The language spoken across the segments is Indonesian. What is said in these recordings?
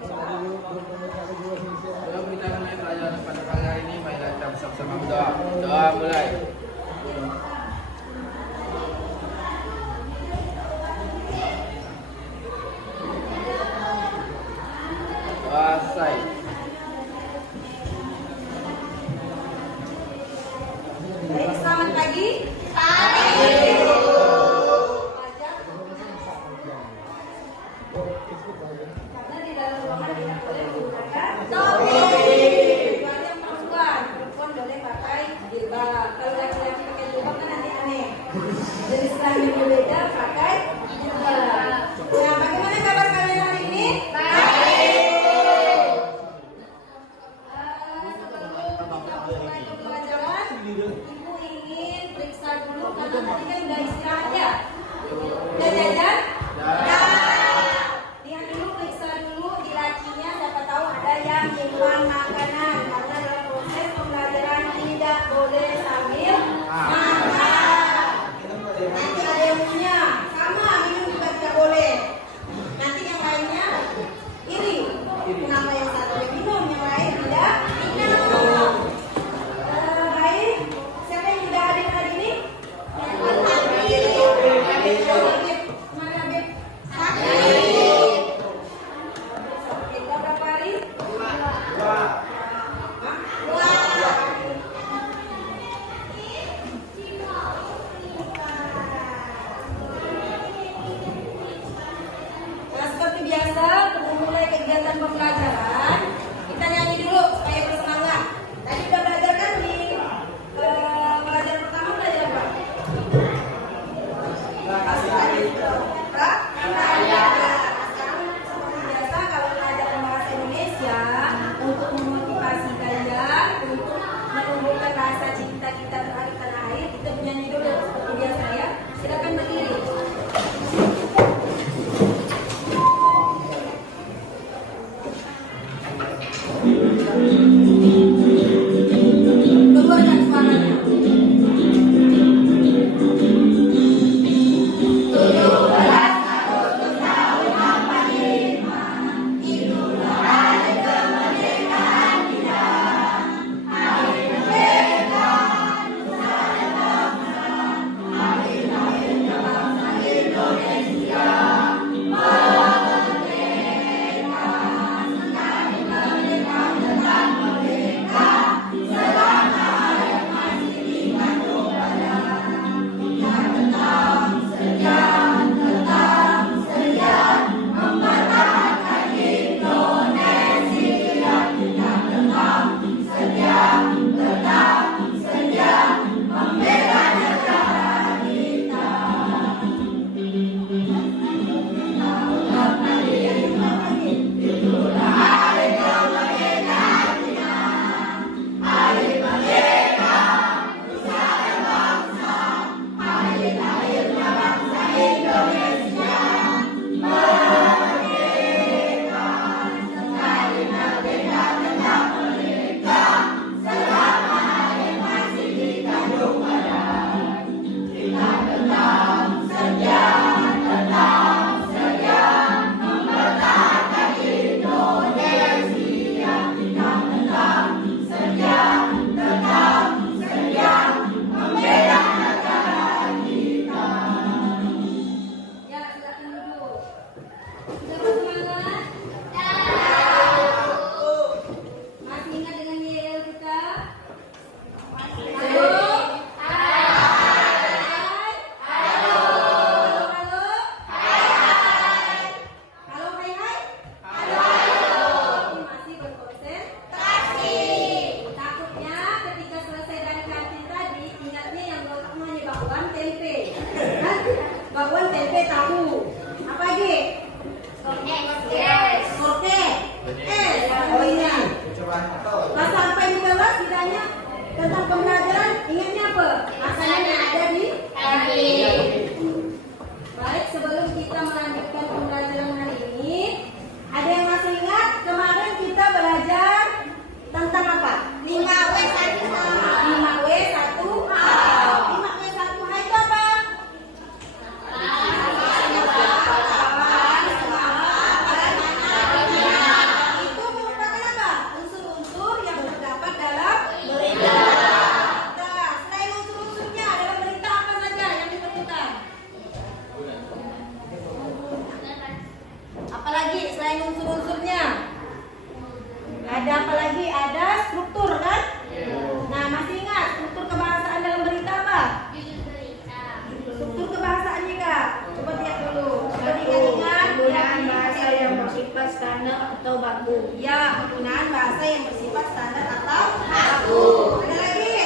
Doa berita mengenai pelajaran pada pagi hari ini. Marilah kita bersama-sama berdoa. Doa mulai. Doa selesai. Baik, selamat pagi. Karena di dalam ruangan tidak boleh menggunakan topik. Kecuali yang perempuan boleh pakai jilbab. Kalau laki-laki pakai jilbab kan nanti aneh. Jadi Islam yang berbeda pakai jilbab. Nah, bagaimana kabar kalian hari ini? Baik. Ada apa lagi? Ada struktur kan? Nah, masih ingat struktur kebahasaan dalam berita apa? Struktur kebahasaannya Kak. Coba lihat dulu. Coba diingat-ingat. Penggunaan bahasa yang bersifat standar atau baku. Ya, penggunaan bahasa yang bersifat standar atau baku. Ada lagi?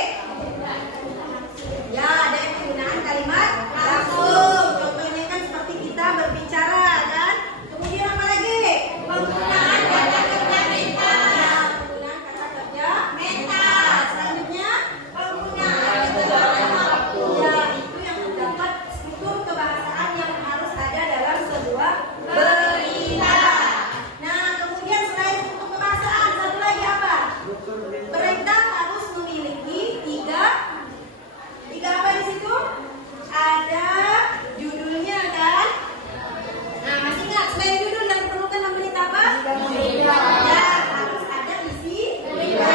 Ya, ada yang penggunaan kalimat langsung. Contohnya kan seperti kita berbicara kan. Kemudian apa lagi? Penggunaan kata kerja mental. Ya, penggunaan kata kerja mental. Selanjutnya penggunaan kata waktu. Ya, itu yang terdapat struktur kebahasaan yang harus ada dalam sebuah berita. Nah, kemudian selain struktur kebahasaan, satu lagi apa? Berita harus memiliki tiga apa di situ? Ada judulnya kan? Nah, masih ingat selain judul yang diperlukan dalam berita apa? Ya, harus ada isi berita.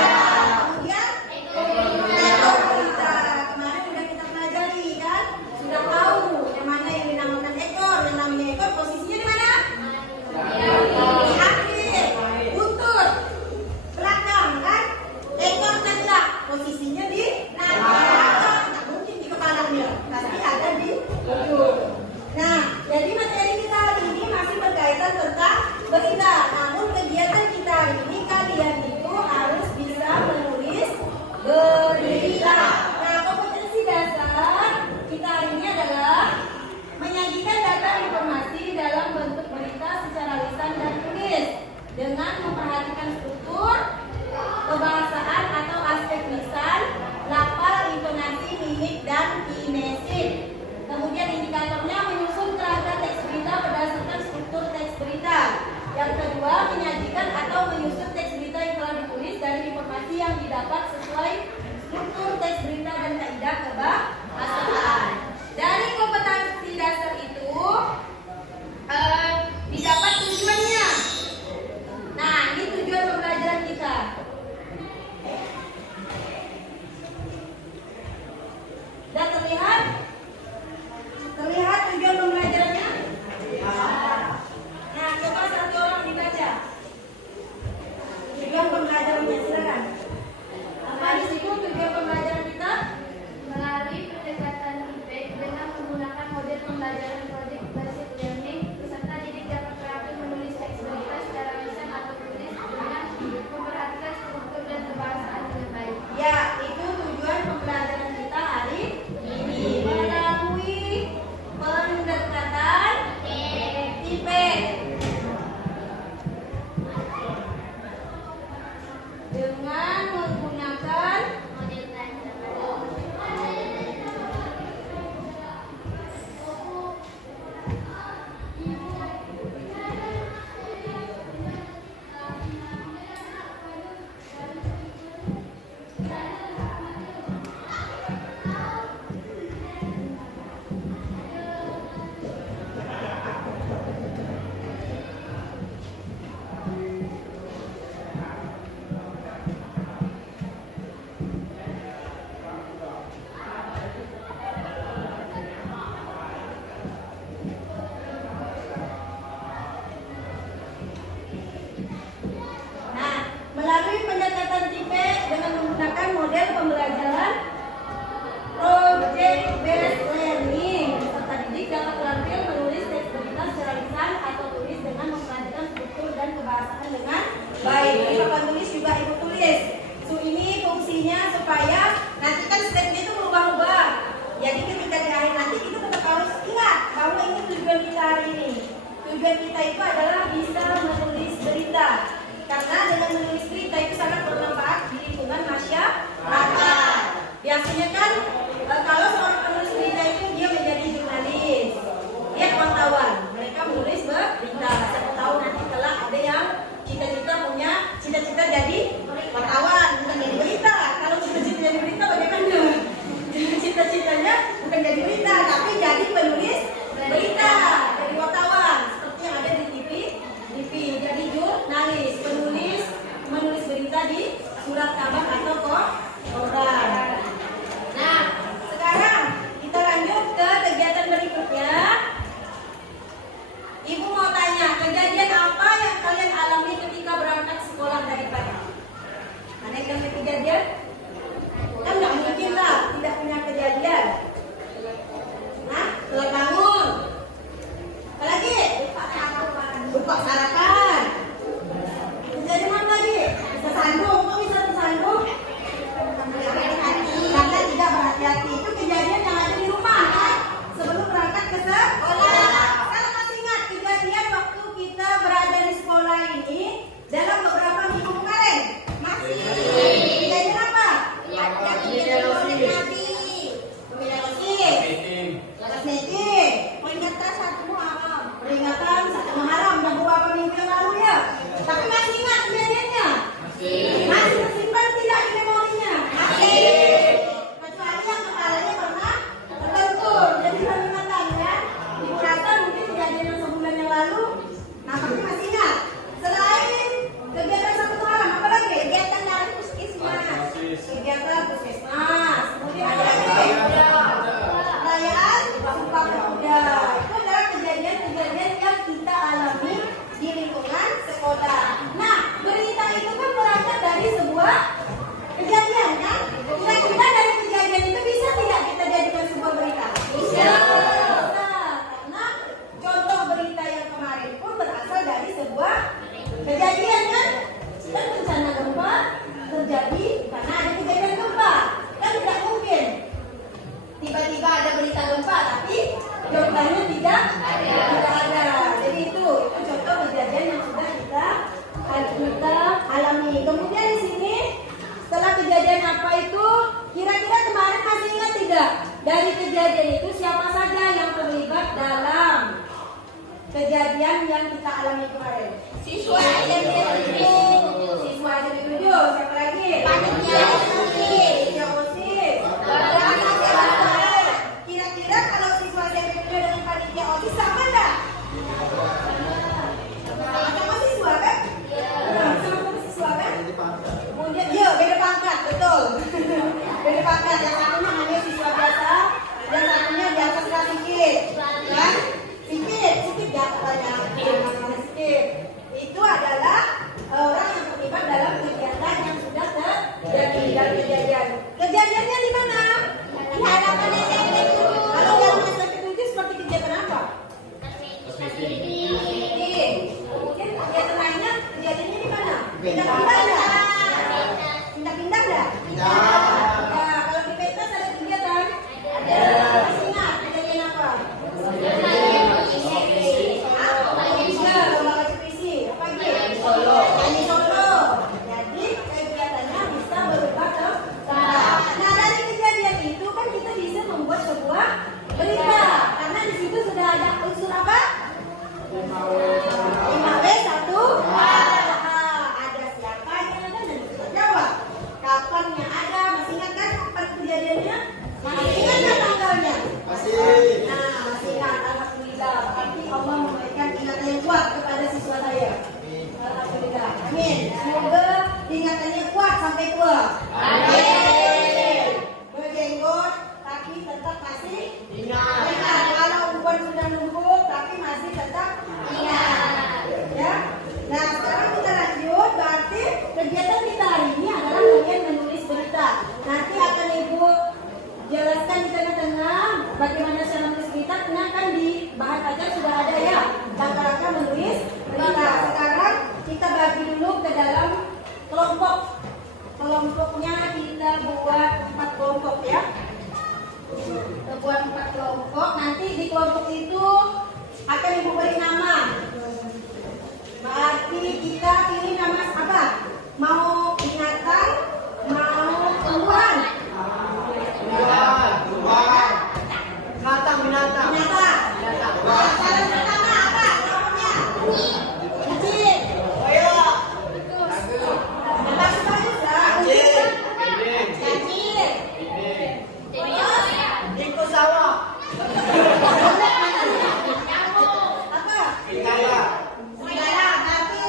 Kemudian ekor berita. Kemarin sudah kita pelajari kan? Sudah tahu yang mana yang dinamakan ekor. Yang namanya ekor posisinya di mana? Di akhir, buntut, belakang kan? Ekor tegak posisinya di belakang. Tak mungkin di kepalanya, pasti ada di ujung. Nah, jadi materi kita hari ini masih berkaitan tentang berita. Namun kegiatan kita hari ini kalian itu harus bisa menulis berita. Nah, kompetensi dasar kita hari ini adalah menyajikan data informasi dalam bentuk berita secara lisan dan tulis dengan memperhatikan struktur kebahasaan atau aspek lisan, lafal, intonasi, mimik, dan kinesis. Kemudian indikatornya menyusun kerangka teks berita berdasarkan struktur teks berita. Yang kedua, menyajikan atau menyusun teks berita yang telah ditulis dari informasi yang didapat sesuai struktur teks berita dan kaidah kebahasaan. Dari kompetensi dasar itu didapat tujuannya. Nah, ini tujuan pembelajaran kita. Dan terlihat tujuan pembelajarannya? Nah, coba satu orang dibaca. Tujuan pembelajarannya, silakan. Apa di situ tujuan pembelajaran kita? Melalui pendekatan feedback dengan menggunakan model pembelajaran project based learning, peserta didik dapat terampil menulis teks berita secara lisan atau tulis dengan memperhatikan struktur dan kebahasaan dengan baik. Ya, itu tujuan pembelajaran kita hari ini. Melalui pendekatan feedback dengan menggunakan Model teks. Nah, melalui pendekatan feedback dengan menggunakan model pembelajaran project based learning, peserta didik dapat terampil menulis teks berita secara lisan atau tulis dengan memperhatikan struktur dan kebahasaan dengan baik. Di papan tulis juga ibu tulis. Ini fungsinya supaya nanti kan stepnya itu berubah-ubah. Jadi ketika di akhir nanti kita tetap harus ingat bahwa ini tujuan kita hari ini. Tujuan kita itu adalah bisa menulis berita. Karena dengan menulis berita itu sangat bermanfaat di lingkungan masyarakat. Biasanya kan kalau seorang penulis berita itu dia menjadi jurnalis, dia wartawan. Mereka menulis berita. Siapa tahu nanti kelak ada yang cita-cita jadi wartawan, bukan jadi berita. Kalau cita-cita jadi berita bagaimana? Cita-citanya bukan jadi berita, tapi jadi penulis berita, jadi wartawan. Seperti yang ada di TV, jadi jurnalis, menulis berita di surat kabar atau koran. Nah, sekarang kita lanjut ke kegiatan berikutnya. Ibu mau tanya, kejadian apa yang kalian alami ketika berangkat sekolah tadi pagi? kejadian itu siapa saja yang terlibat dalam kejadian yang kita alami kemarin? Siswa SMP 7. Siswa SMP 7. Siapa lagi? Panitia OSIS. Panitia OSIS. Kira-kira kalau siswa SMP 7 dengan panitia OSIS sama enggak? Sama-sama siswa kan? Sama-sama siswa kan? Kemudian dia beda pangkat, betul. Beda pangkat. Yang satu namanya siswa biasa, yang satunya di atas kelas sedikit. Kan? Sedikit di atas banyak. Sedikit. Itu adalah orang yang terlibat dalam kegiatan yang sudah terjadi dalam kejadian. Kejadiannya di mana? Di hadapan SMP 7. Kalau dalam SMP 7 seperti kegiatan apa? Kemudian kegiatan lainnya kejadiannya di mana? Pindah-pindah enggak? Pindah-pindah enggak? Nah, kalau di pentas ada kegiatan? Ada. Masih ingat kejadian apa? Lomba baca puisi. Apa lagi? Nyanyi solo. Jadi kegiatannya bisa berubah ke nah, dari kejadian itu kan kita bisa membuat sebuah berita. Karena di situ sudah ada unsur apa? 5W 1. Ada siapanya dan bisa jawab. Kapannya ada? Masih ingat kan kapan kejadiannya? Masih ingat kan tanggalnya? Masih ingat. Alhamdulillah. Berarti Allah memberikan ingatan yang kuat kepada siswa saya. Alhamdulillah. Amin. Semoga ingatannya kuat sampai tua. Amin. Berjenggot tapi tetap masih ingat. Kalau umpan sudah numpuk tapi masih tetap ingat. Ya. Nah, sekarang kita lanjut. Berarti kegiatan kita hari ini adalah bagian menulis berita. Nanti akan Ibu jelaskan di tengah-tengah bagaimana cara menulis berita. Karena kan di bahan pelajaran sudah ada ya langkah-langkah menulis berita. Sekarang kita bagi dulu ke dalam kelompok. Kelompoknya kita buat 4 kelompok ya. Kita buat 4 kelompok. Nanti di kelompok itu akan Ibu beri nama. Berarti kita pilih nama apa? Mau ingatan, mau tumbuhan? Binatang. Cara pertama apa? Namanya? Cacing. Bagus lah. Cacing. Apa? Serigala. Tapi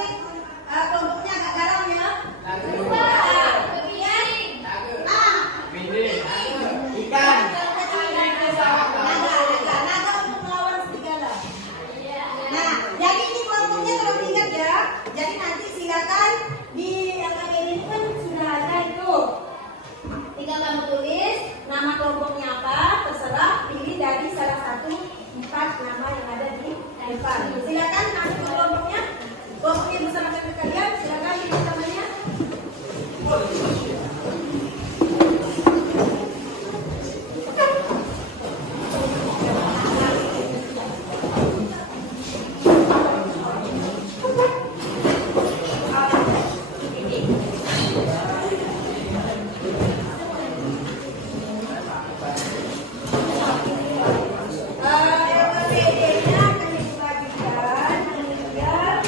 kelompoknya agak garam ya. Naga untuk melawan serigala. Nah, jadi ini kelompoknya kalau diingat ya. Jadi nanti silakan di ini kan sudah ada itu. Tinggal kamu tulis nama kelompoknya apa, terserah pilih dari salah satu 4 nama yang ada di depan. Silakan masuk ke kelompoknya. Kelompoknya bersama dengan kalian. Silakan pilih namanya. LPD-nya akan dibagikan kemudian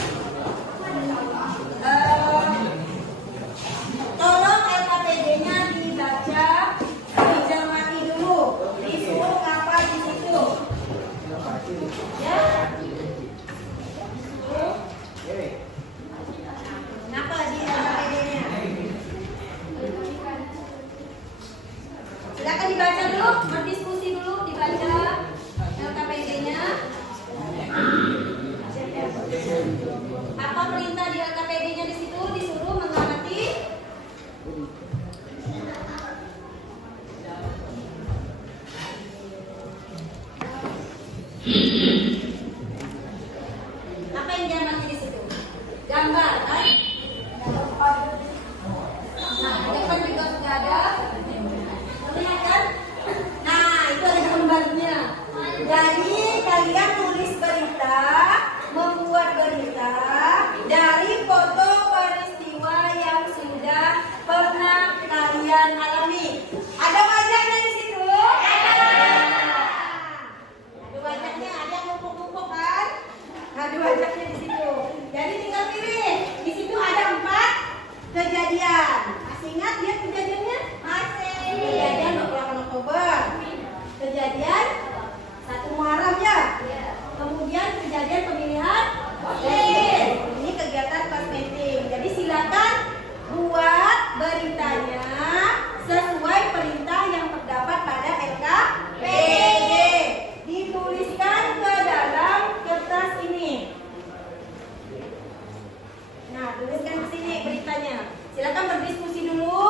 Silakan berdiskusi dulu,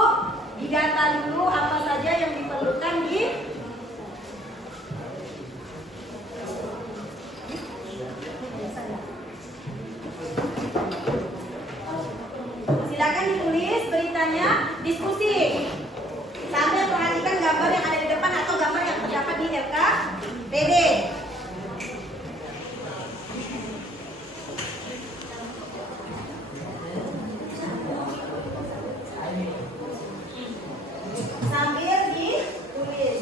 didata dulu apa saja yang diperlukan di silakan ditulis beritanya, diskusi. Sambil perhatikan gambar yang ada di depan atau gambar yang terdapat di LKPD. Sambil ditulis.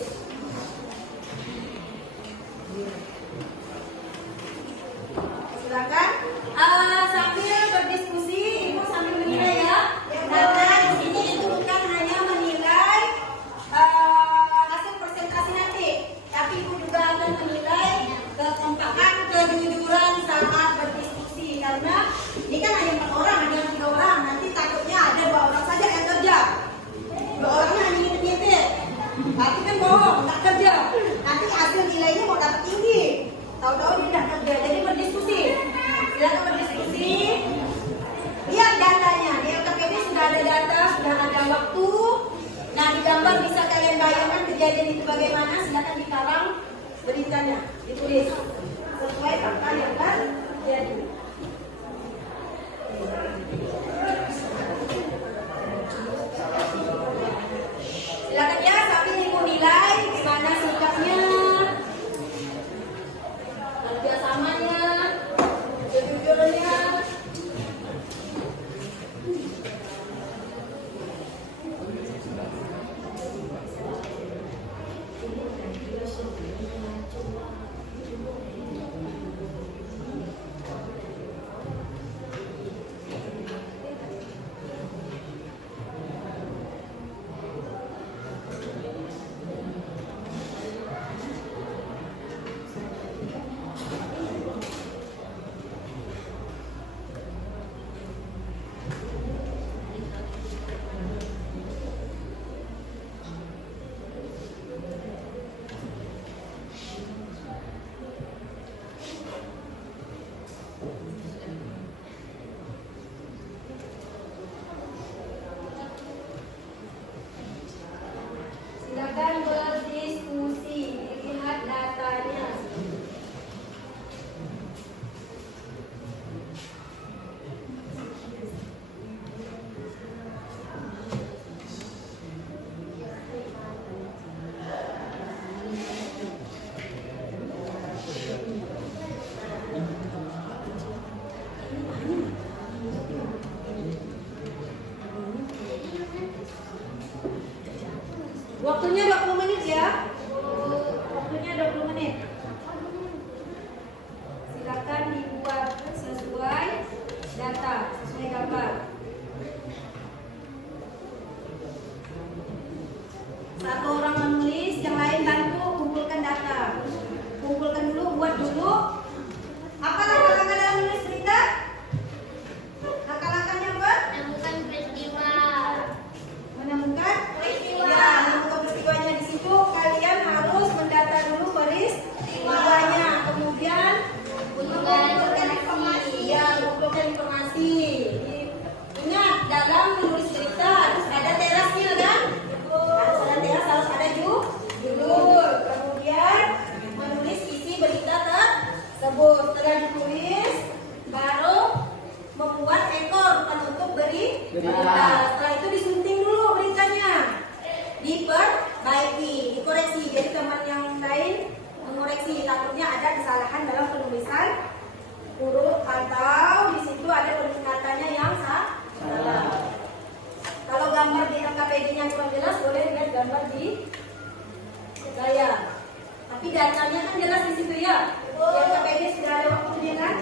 Silakan. Sambil berdiskusi, ibu sambil menilai ya. Karena di sini itu bukan hanya menilai hasil presentasi nanti, tapi ibu juga akan menilai kekompakan, kejujuran saat berdiskusi. Karena ini kan hanya 4 orang, ada 3 orang. Nanti takutnya ada 2 orang saja yang kerja. 2 orangnya hanya ngintip-ngintip. Tapi kan bohong, nggak kerja. Nanti hasil nilainya mau dapat tinggi. Tahu-tahu dia tidak kerja. Jadi berdiskusi. Silakan berdiskusi. Lihat datanya. Di LKPD sudah ada data, sudah ada waktu. Nah, di gambar bisa kalian bayangkan kejadian itu bagaimana. Silakan dikarang beritanya, ditulis sesuai fakta yang kan terjadi. Silakan ya, sambil ibu nilai gimana sikapnya, kerjasamanya, kejujurannya. Silakan berdiskusi, lihat datanya. Waktunya 20 menit ya. Waktunya 20 menit. Silakan dibuat sesuai data, sesuai gambar. Satu orang menulis, yang lain bantu kumpulkan data. Kumpulkan dulu, buat dulu. Apa langkah-langkah dalam menulis berita? Langkah-langkahnya apa? Menemukan peristiwa. Menemukan peristiwa. Ya, menemukan peristiwanya di situ kalian harus mendata dulu peristiwanya. Kemudian mengumpulkan informasi. Ya, mengumpulkan informasi. Ingat, dalam menulis berita harus ada terasnya kan? Harus ada teras, harus ada judul. Kemudian menulis isi berita tersebut. Setelah ditulis, baru membuat ekor penutup berita. Setelah itu disunting dulu beritanya, diperbaiki, dikoreksi. Jadi teman yang lain mengoreksi, takutnya ada kesalahan dalam penulisan huruf atau di situ ada penulis katanya yang salah. Kalau gambar di LKPD-nya kurang jelas, boleh lihat gambar di layar. Tapi datanya kan jelas di situ ya. Di LKPD sudah ada waktunya kan?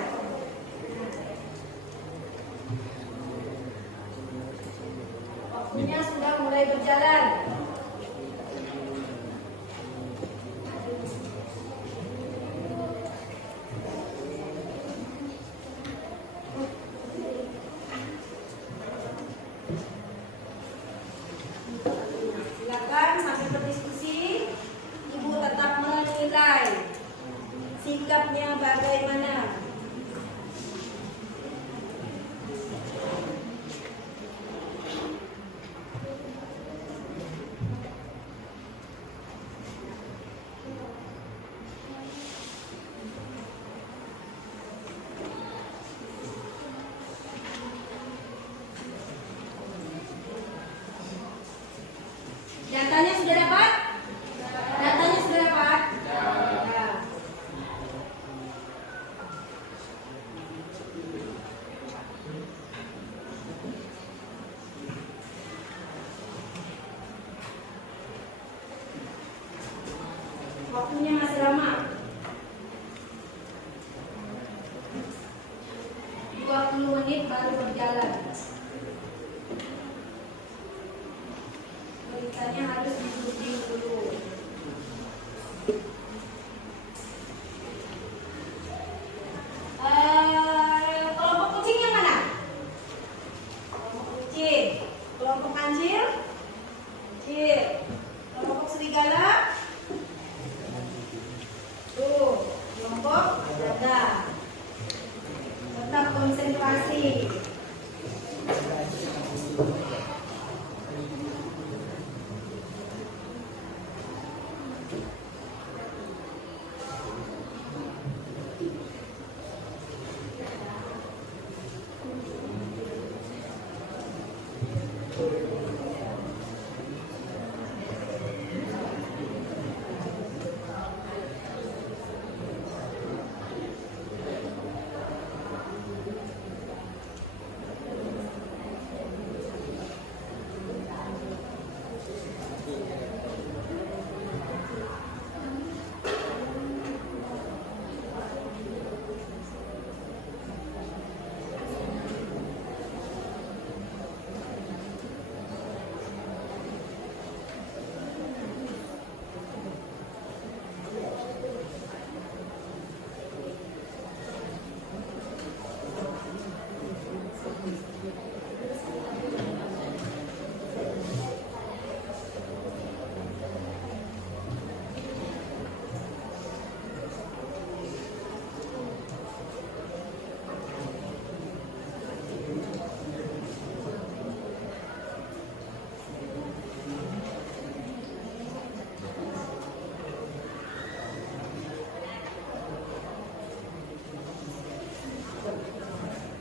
Waktunya sudah mulai berjalan. Silakan sambil berdiskusi, ibu tetap menilai sikapnya bagaimana. sudah dapat? Datanya sudah dapat? Ya. Waktunya masih lama. 20 menit baru berjalan. Beritanya harus digunting dulu. Kelompok kucing yang mana? Kelompok kucing. Kelompok kancil? Kancil. Kelompok serigala? Tuh, kelompok jaga. Tetap konsentrasi.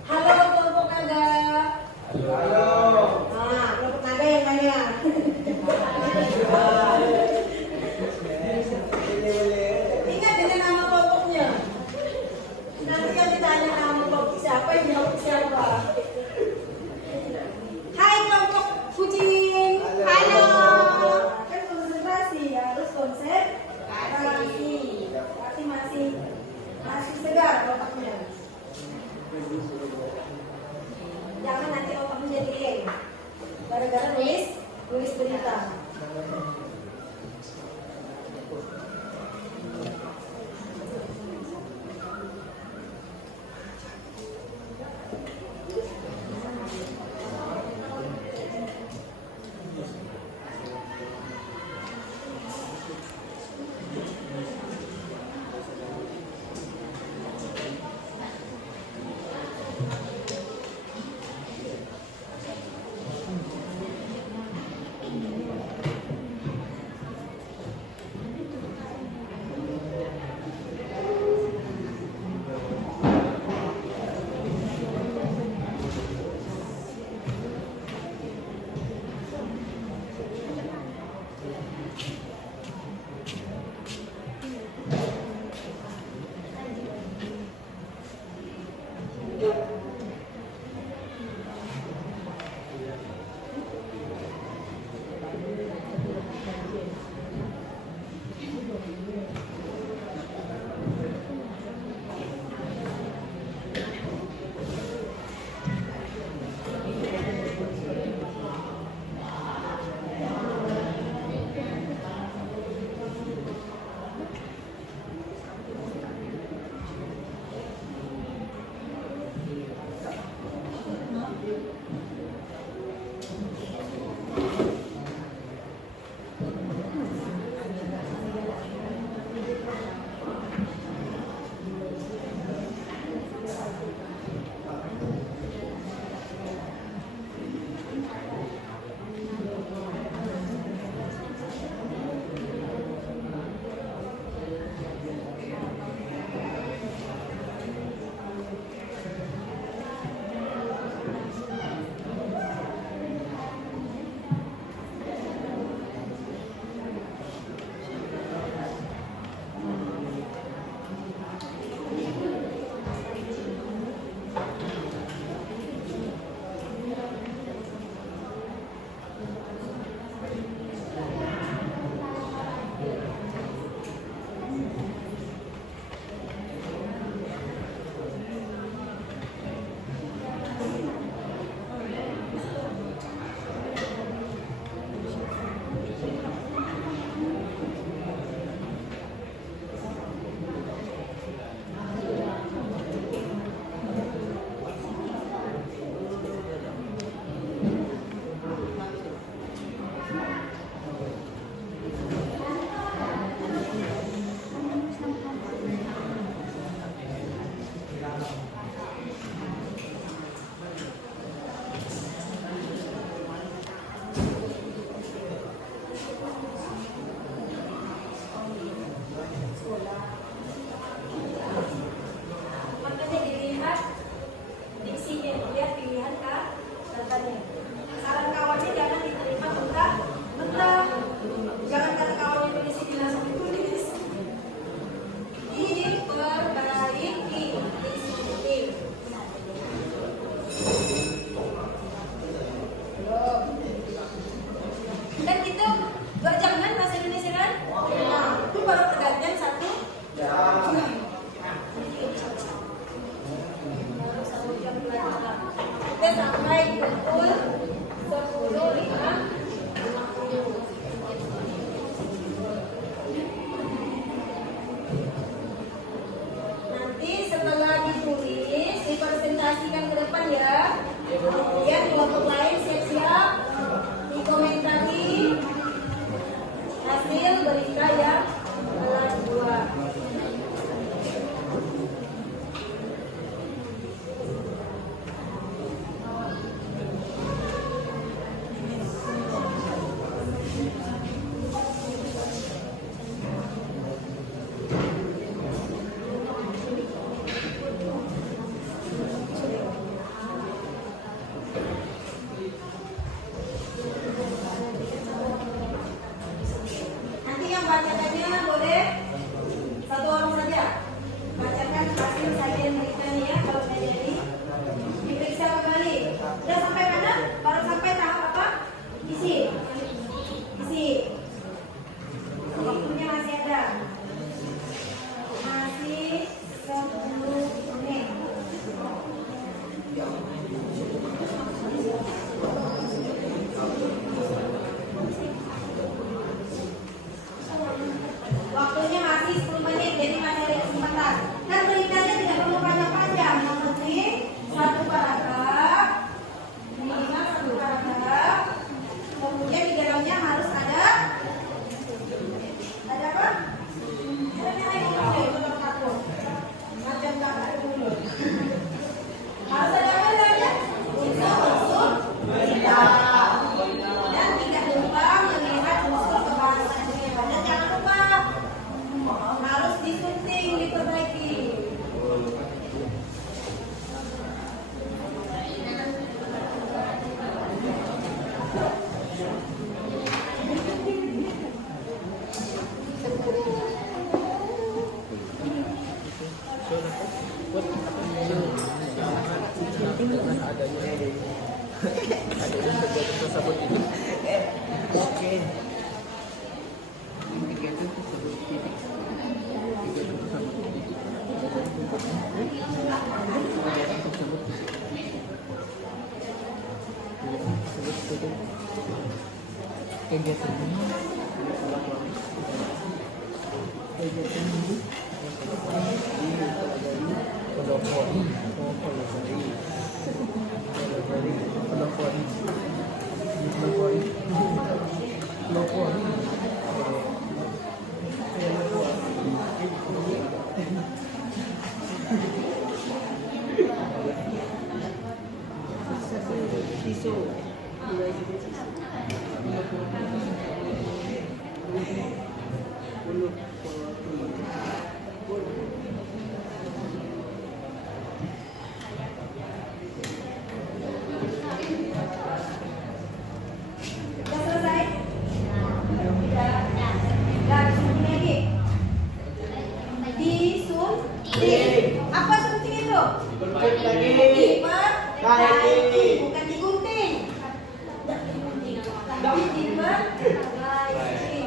Halo kelompok naga. Halo. Nah, kelompok naga yang mana? Ingat dengan nama kelompoknya. Nanti kalau ditanya nama kelompok siapa, yang jawab siapa. Hai kelompok kucing. Halo. Kan konsentrasi, harus konsentrasi. Berarti masih segar otaknya. Jangan nanti otaknya jadi geng. Gara-gara nulis berita. tulisannya. Saran kawannya jangan diterima mentah. Jangan kata kawannya tulis ini langsung ditulis. Diperbaiki, disiplin. Dan itu 2 jam kan bahasa Indonesia kan? Nah, itu baru pergantian 1 jam. Baru 1 jam pelajaran. Kita sampai pukul 10.50. Nanti setelah ditulis, dipresentasikan ke depan ya. Kemudian kelompok lain siap-siap dikomentari hasil berita yang telah dibuat. Nanti yang bacakannya boleh 1 orang saja. Bacakan hasil sajian beritanya ya. Kalau saya jadi diperiksa kembali. Sudah sampai mana? Baru sampai tahap apa? Isi. Waktunya masih ada. Masih 10 menit. Waktunya masih 10 menit, jadi masih ada kesempatan. Dan beritanya tidak perlu panjang-panjang, yang penting 1 paragraf, minimal 1 paragraf. Kemudian di dalamnya harus ada apa? Ada air kartu. Macam kakak dulu. Harus ada apa saja? Unsur berita. Dan tidak lupa melihat unsur kebangsaan. Dan jangan lupa harus disunting, diperbaiki. Kegiatan ini Sudah selesai? Sudah disunting lagi. Disunting. Apa sunting itu? Diperbaiki, bukan digunting. Tapi diperbaiki.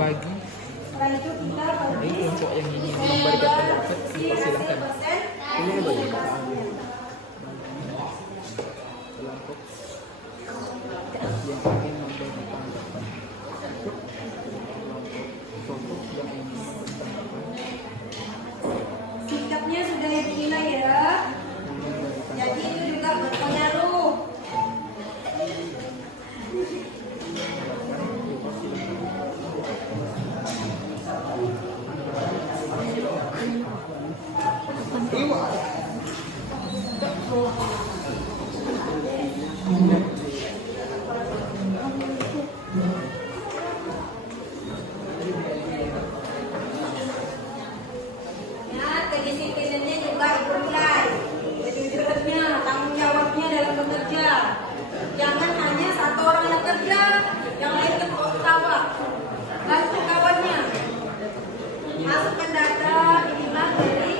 membagi Setelah itu kita bagi kelompok yang ini memberikan pendapat, silahkan. Ini bagi kelompok yang ingin membagi pendapat, kelompok yang ingin sikapnya sudah dinilai ya. Jadi itu juga berpengaruh. Ya, kedisiplinannya juga dimulai. Kejujurannya, tanggung jawabnya dalam bekerja. Jangan hanya satu orang yang kerja, yang lain ketawa. Bantu kawannya. Masukkan data, inilah dari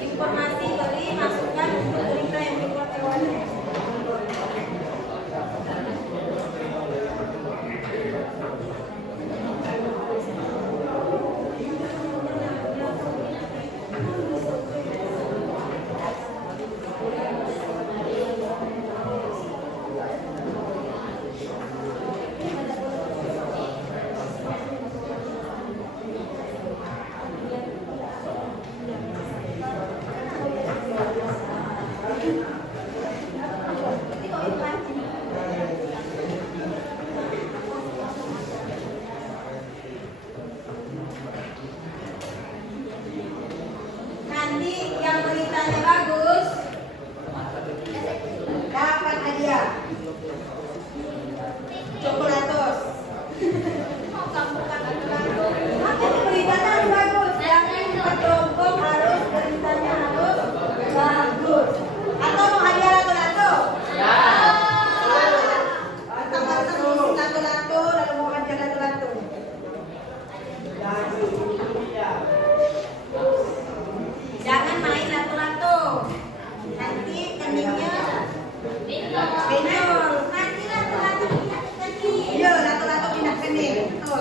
informasi dari masukkan untuk berita yang dibuat kawannya. Nanti yang beritanya bagus dapat hadiah coklatos. Apa itu beritanya harus bagus? Jangan kelompok harus beritanya harus bagus. Atau mau hadiah lato-lato? Ya. Atau lato-lato lalu mau hadiah lato-lato? Jangan main lato-lato. Nanti keningnya benjol. Nanti lato-lato pindah ke kening. Iya, lato-lato pindah ke kening. Betul.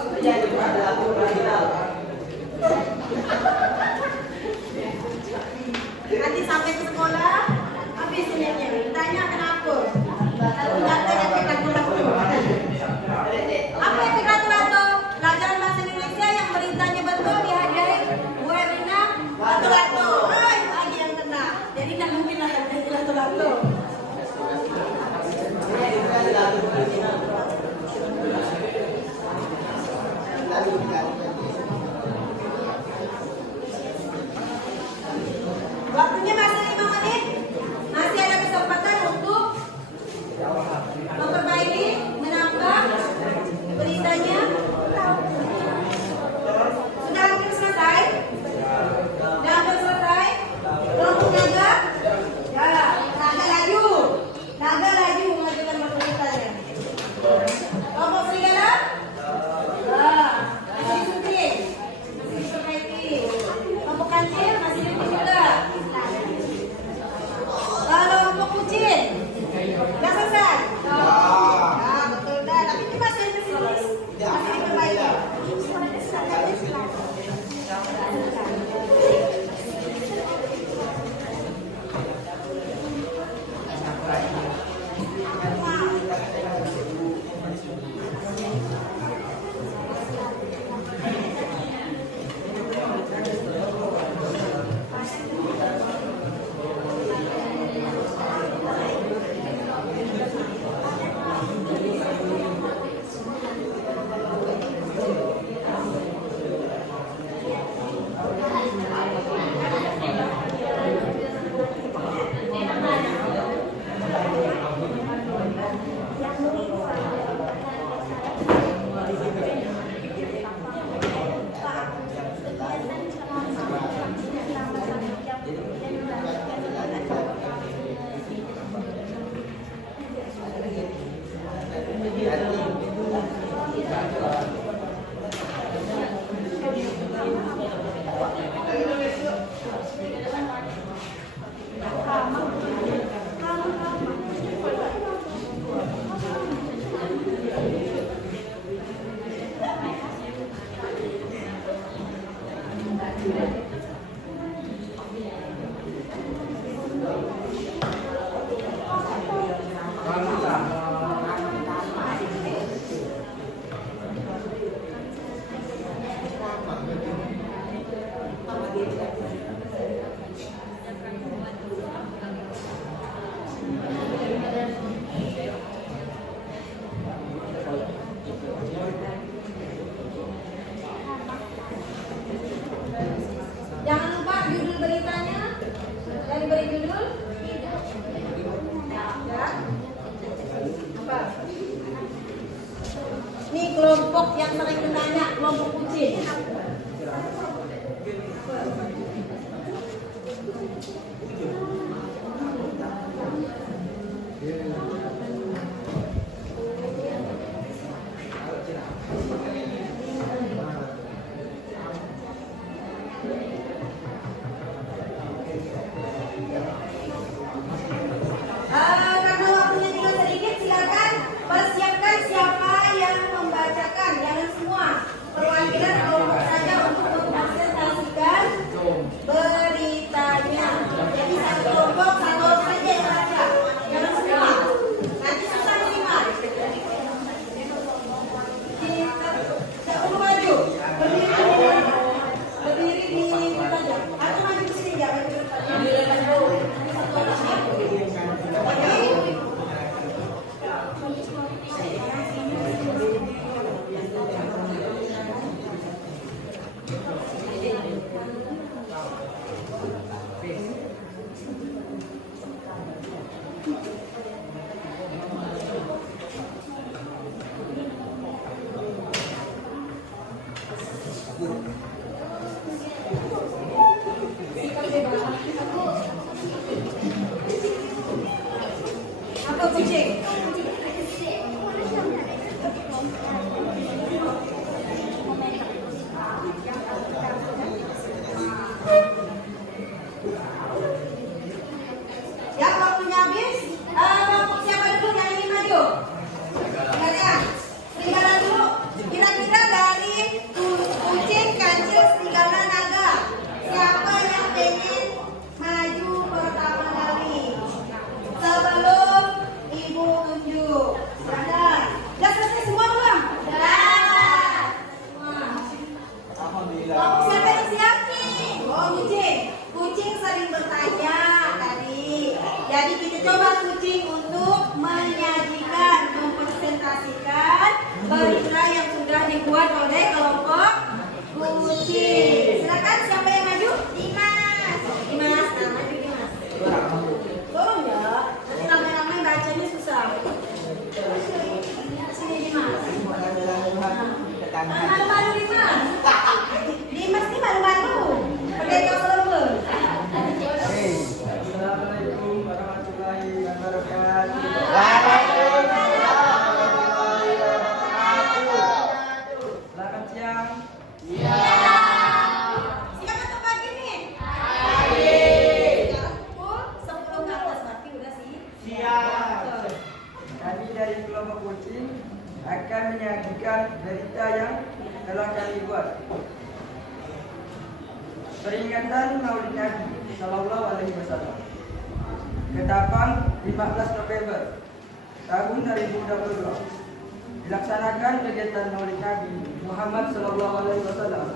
Nanti sampai ke sekolah, habis ini ditanya kenapa? Lato-lato yang lato-lato. Apa itu lato-lato? Pelajaran bahasa Indonesia yang beritanya betul dihadiahi Bu Erina lato-lato. Hai, lagi yang kena. Jadi nggak mungkin lah jadi lato-lato. Waktunya masih 5 menit. Masih ada kesempatan untuk memperbaiki, menambah beritanya. Sudah hampir selesai? Sudah hampir selesai? Kelompok naga? Ya, naga laju. Naga laju mengajukan beritanya. Kelompok serigala? Ya, yang sering bertanya kelompok kucing. Karena waktunya tinggal sedikit, silakan persiapkan siapa yang membacakan. Jangan semua, perwakilan kelompok saja untuk mempresentasikan beritanya. Jadi satu kelompok satu orang saja yang baca. Jangan semua. Nanti susah terima. Tidak perlu maju. Berdiri di saja. Atau maju ke sini ya. Apa kucing? Ya, waktunya habis. Siapa dulu yang ingin maju? Kalian, serigala dulu. Kira-kira dari kucing, kancil, serigala, naga, siapa yang ingin maju pertama kali? Sebelum ibu tunjuk. Silakan. Sudah selesai semua belum? Sudah. Kelompok siapa yang siap? Oh, kucing. Kucing sering bertanya tadi. Jadi kita coba kucing untuk menyajikan, mempresentasikan berita yang sudah dibuat oleh kelompok kucing. Silakan, siapa yang maju? Dimas. Dimas, nah maju Dimas. Tolong ya, nanti ramai-ramai bacanya susah. Sini Dimas. Malu-malu Dimas. Dimas ini malu-malu. Pendeta serba. Assalamualaikum warahmatullahi wabarakatuh. Selamat siang. Siapa tuh pagi nih? Sebelum ke atas berarti udah sih. Siap. Kami dari kelompok kucing akan menyajikan berita yang telah kami buat. Peringatan Maulid Nabi Sallallahu Alaihi Wasallam. Ketapang 15 November tahun 2022. Dilaksanakan kegiatan Maulid Nabi Muhammad Sallallahu Alaihi Wasallam.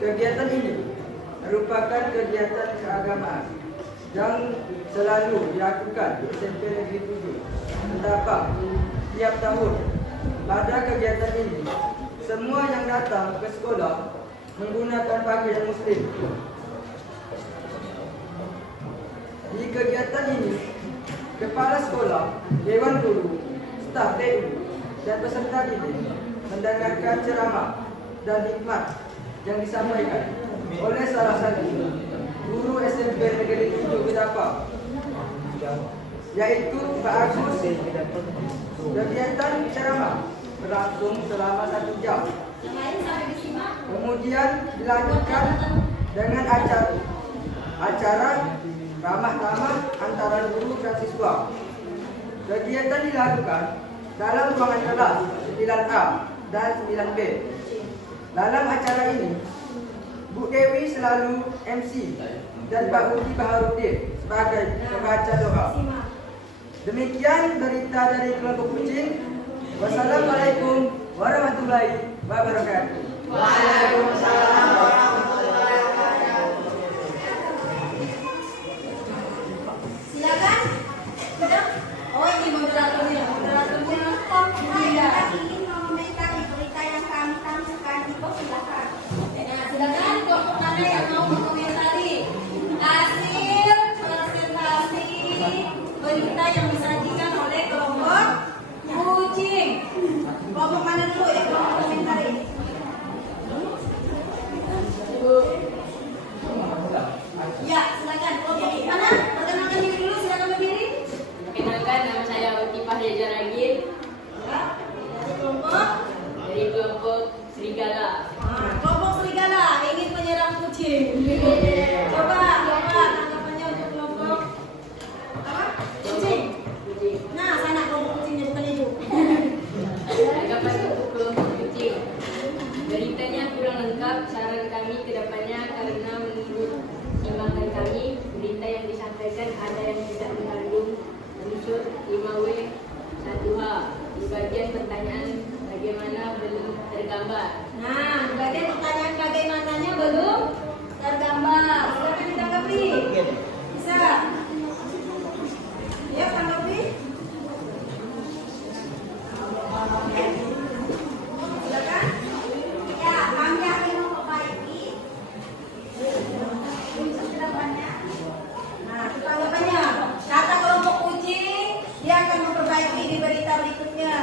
Kegiatan ini merupakan kegiatan keagamaan yang selalu dilakukan di SMP Negeri 7 Ketapang tiap tahun. Pada kegiatan ini, semua yang datang ke sekolah menggunakan pakaian muslim. Di kegiatan ini, kepala sekolah, dewan guru, staf TU, dan peserta didik mendengarkan ceramah dan hikmat yang disampaikan oleh salah satu guru SMP Negeri 7 Ketapang, yaitu Pak Agus. Kegiatan ceramah berlangsung selama 1 jam. Kemudian dilanjutkan dengan acara ramah-tamah antara guru dan siswa. Kegiatan dilakukan dalam ruangan kelas 9A dan 9B. Dalam acara ini, Bu Dewi selalu MC dan Pak Budi Baharudin sebagai pembaca doa. Demikian berita dari kelompok kucing. Wassalamualaikum warahmatullahi wabarakatuh. Waalaikumsalam warahmatullahi wabarakatuh. Silakan. Sudah? Oh, ini moderatornya. Saya ingin mengomentari berita yang kami tampilkan di pos. Silakan. Nah, silakan kelompok mana yang mau mengomentari hasil presentasi berita yang disajikan oleh kelompok kucing. Kelompok mana dulu yang mau mengomentari? Beritanya kurang lengkap, saran kami ke depannya karena menurut timbangan kami, berita yang disampaikan ada yang tidak mengandung unsur 5W 1H. Di bagian pertanyaan bagaimana belum tergambar. Nah, di bagian pertanyaan bagaimananya belum tergambar. Silakan ditanggapi. Bisa. Ya, tanggapi. Silakan. Ya, kami akan memperbaiki untuk kedepannya. Nah, tanggapannya, kata kelompok kucing dia akan memperbaiki di berita berikutnya.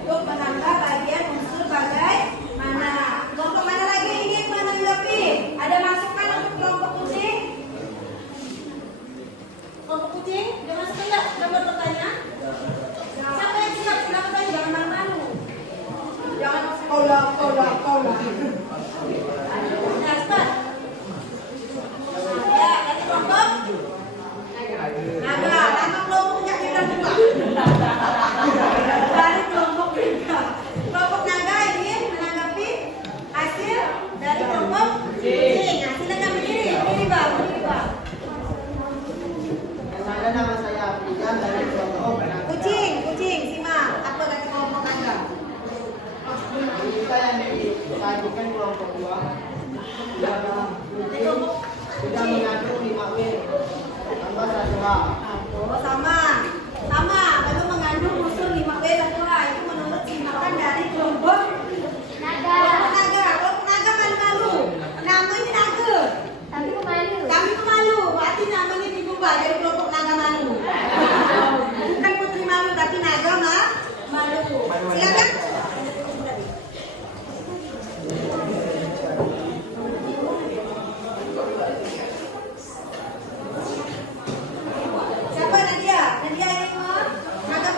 Untuk menambah bagian unsur bagaimana. Kelompok mana lagi ingin menanggapi? Ada masukan untuk kelompok kucing? Kelompok kucing, ada masukan nggak? Sudah bertanya? Siapa yang siap? Silakan bertanya, jangan malu-malu. Jangan kaulah. Nah, cepat. Ya, dari kelompok Naga. Nama kelompoknya kita buka. Dari kelompok kita. Kelompok Naga ingin menanggapi hasil dari kelompok kucing. Nah, silakan berdiri. Berdiri, Bang. Saya nama saya Afrikan dari kelompok Kucing, simak. Apa dari kelompok Naga? berita yang disajikan kelompok 2 sudah mengandung 5W tambah 1H. Oh, sama. Lalu mengandung unsur 5W 1H. Itu menurut tindakan dari kelompok Naga. Kelompok Naga malu-malu. Namanya Naga. Tapi pemalu. Kami pemalu. Berarti namanya diubah dari kelompok Naga malu. Bukan putri malu, tapi Naga malu. Silakan. Siapa Nadia? Nadia ingin menanggapi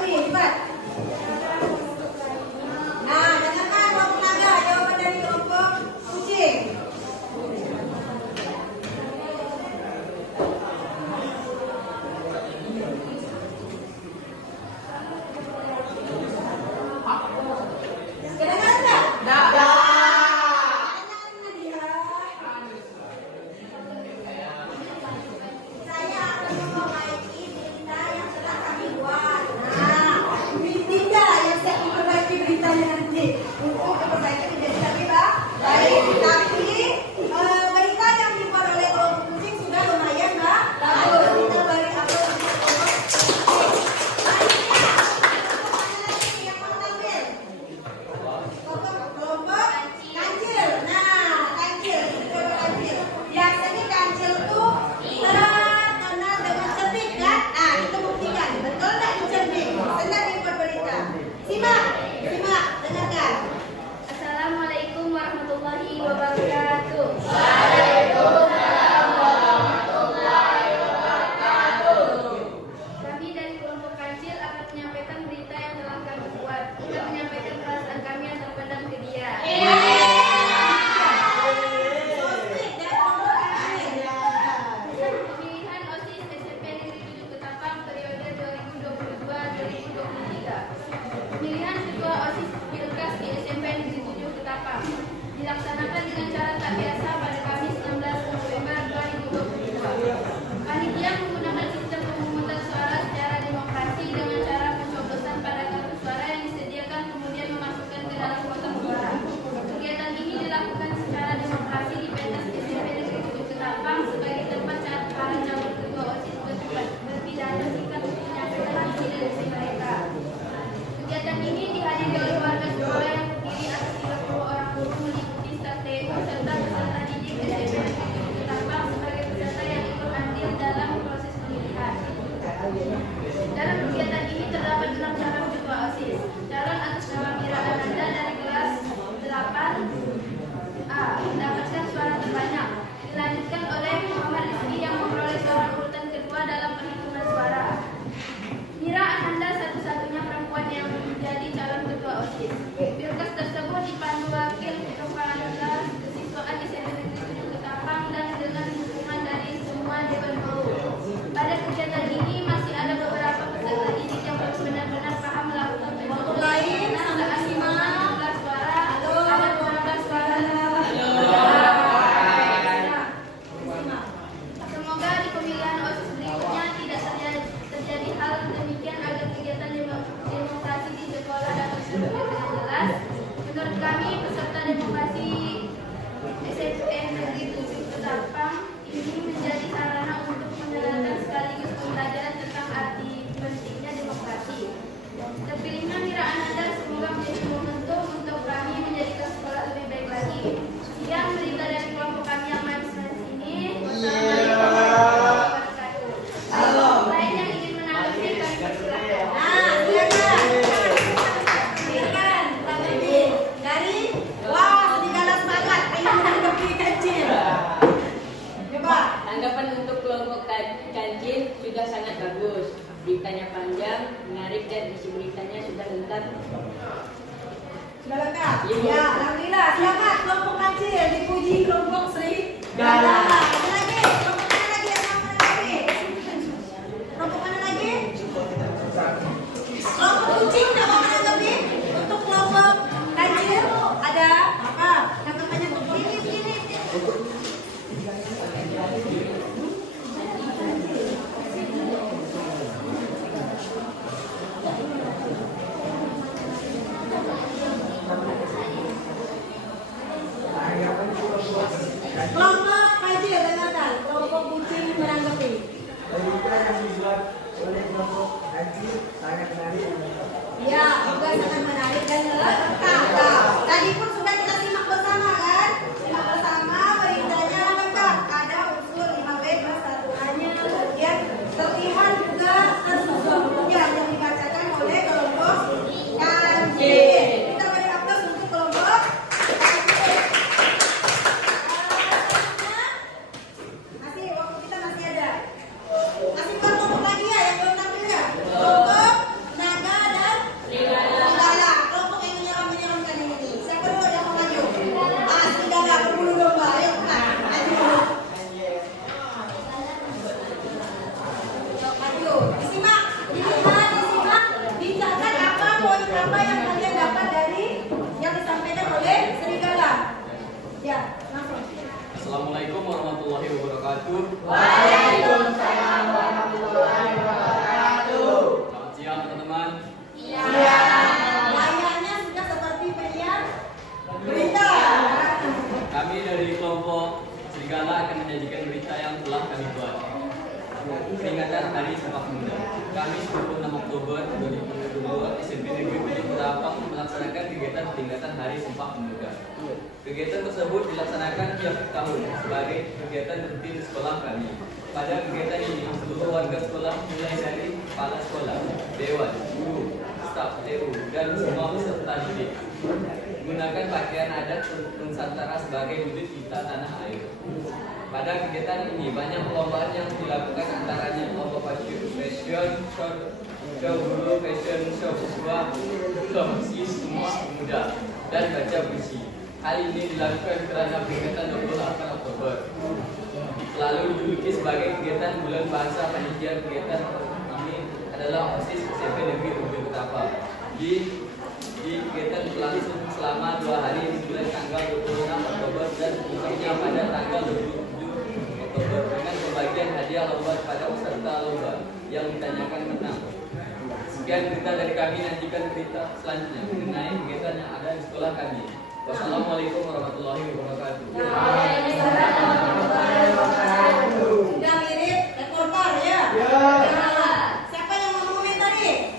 Ya, alhamdulillah. Selamat kelompok kecil dipuji kelompok Sri Gala. Ada lagi? Kelompok mana lagi? Yang mana lagi? Kelompok mana lagi? Kelompok kucing nama mana lagi? Untuk kelompok kecil ada apa? Tanggapannya begini. Kelompok kecil dengarkan. Kelompok kucing menanggapi. Berita yang dibuat oleh kelompok kecil sangat menarik. Ya, juga sangat menarik dan lengkap. Tadi pun sudah kita simak bersama kan? Simak bersama beritanya lengkap. Ada unsur 5W persatuannya, kemudian serpihan juga tersusun yang dibacakan oleh kelompok kecil. Kita beri aplaus untuk kelompok kecil. Masih waktu kita masih ada. Masih kelompok lagi ya yang belum tampil ya? Kelompok naga dan serigala. Kelompok yang menyeramkan ini. Siapa dulu yang mau maju? Serigala berbulu domba. Ayo kan, maju. Maju. Disimak, dicatat apa poin apa yang kalian dapat dari yang disampaikan oleh serigala. Ya, langsung. Assalamualaikum warahmatullahi wabarakatuh. Waalaikumsalam warahmatullahi wabarakatuh. Selamat siang teman-teman. Ya, layaknya sudah seperti penyiar berita. Kami dari kelompok Serigala akan menyajikan berita yang telah kami buat. Peringatan Hari Sumpah Pemuda. Kamis 26 Oktober 2022 SMP Negeri 7 Ketapang melaksanakan kegiatan peringatan Hari Sumpah Pemuda. Kegiatan tersebut dilaksanakan tiap tahun sebagai kegiatan rutin di sekolah kami. Pada kegiatan ini, seluruh warga sekolah mulai dari kepala sekolah, dewan, guru, staf TU, dan semua peserta didik menggunakan pakaian adat Nusantara sebagai wujud kita tanah air. Pada kegiatan ini banyak perlombaan yang dilakukan, antaranya lomba fashion show guru, fashion show siswa, kompetisi semua pemuda, dan baca puisi. Hal ini dilakukan karena kegiatan 28 Oktober lalu dijuluki sebagai kegiatan bulan bahasa. Panitia kegiatan ini adalah OSIS SMP Negeri 7 Ketapang. Di kegiatan berlangsung selama 2 hari mulai tanggal 26 Oktober dan usainya pada tanggal 27 Oktober dengan pembagian hadiah lomba kepada peserta lomba yang ditanyakan menang. Sekian berita dari kami, nantikan berita selanjutnya mengenai kegiatan yang ada di sekolah kami. Wassalamualaikum warahmatullahi wabarakatuh. Sudah mirip reporter ya? Ya. Siapa yang mau komentari?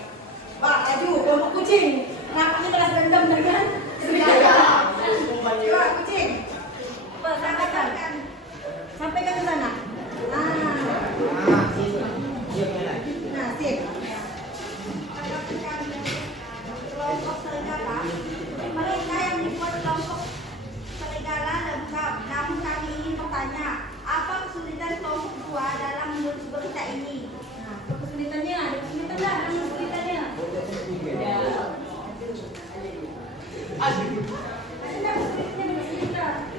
Pak, maju, kelompok kucing. Nampaknya telah dendam dengan serigala. Coba kucing. Sampaikan ke sana. Nah, sip. Kelompok serigala. Mereka yang dibuat kelompok serigala lengkap. Namun kami ingin bertanya, apa kesulitan kelompok 2 dalam menulis berita ini? Nah, kesulitannya, ada kesulitan lah, ada kesulitannya. Ada kesulitannya.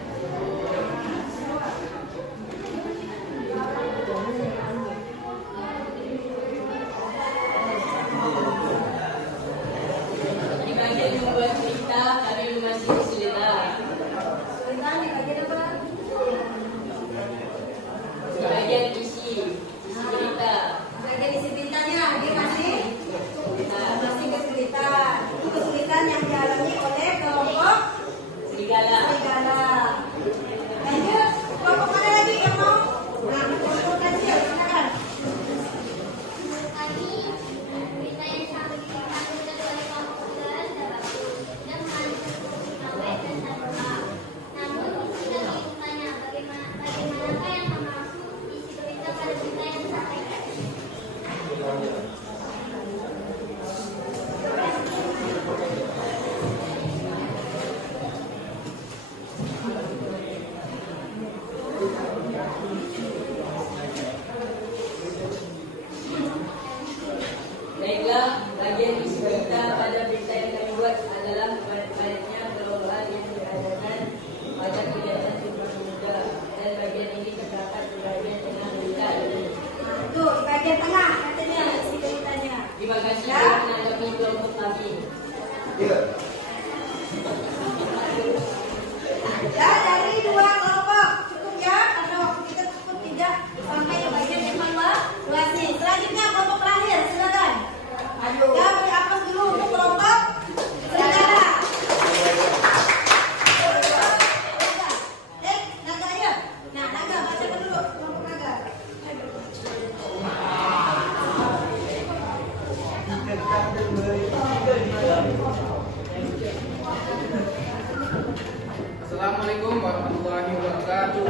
Assalamualaikum warahmatullahi wabarakatuh.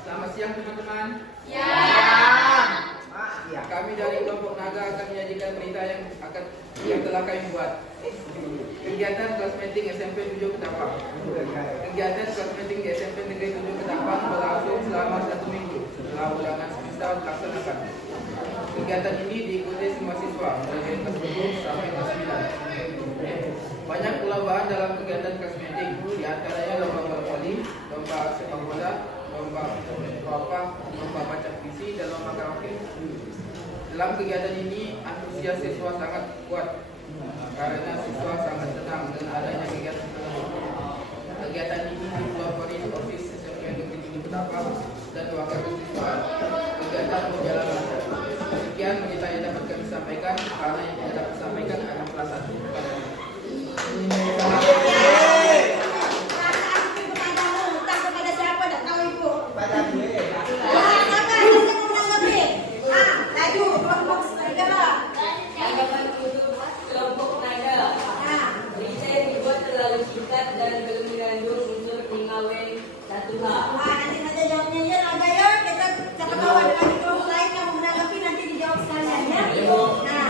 Selamat siang teman-teman. Kami dari kelompok Naga akan menyajikan berita yang telah kami buat. Kegiatan kelas meeting SMP 7 Ketapang. Kegiatan kelas meeting di SMP Negeri 7 Ketapang berlangsung selama 1 minggu setelah ulangan semester dilaksanakan. Kegiatan ini diikuti semua siswa dari kelas 10 sampai kelas 9. Banyak perlombaan dalam kegiatan kelas meeting, di antaranya lomba bola voli, lomba sepak bola, lomba lomba baca puisi, dan lomba karaoke. Dalam kegiatan ini, antusias siswa sangat kuat karena siswa sangat senang dengan adanya kegiatan tersebut. Kegiatan ini dipelopori OSIS SMP Negeri 7 Ketapang dan wakil siswa. Kegiatan berjalan lancar. Sekian berita yang dapat kami sampaikan, karena yang tidak dapat sampaikan adalah kelas 1. Tanggapan untuk kelompok Naga. Berita yang dibuat terlalu singkat dan belum mengandung unsur pengawet satu hal. Nanti saja jawabnya ya Naga ya. Kita siapa tahu ada lagi kelompok lain yang mau menanggapi, nanti dijawab sekalian ya. Nah,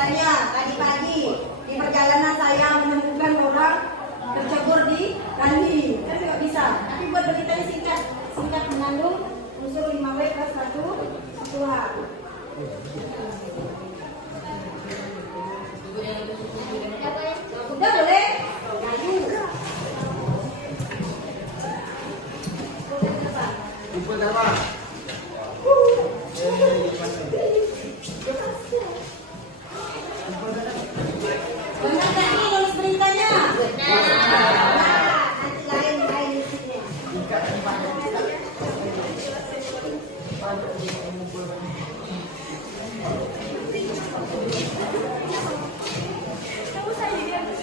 Misalnya tadi pagi di perjalanan saya menemukan orang tercebur di kali, kan nggak bisa. Tapi buat beritanya singkat, singkat mengandung unsur 5W plus 1H. Sudah boleh? Maju. Tipe pertama. Benar nggak nih nulis beritanya? Benar. Nanti lain di sini.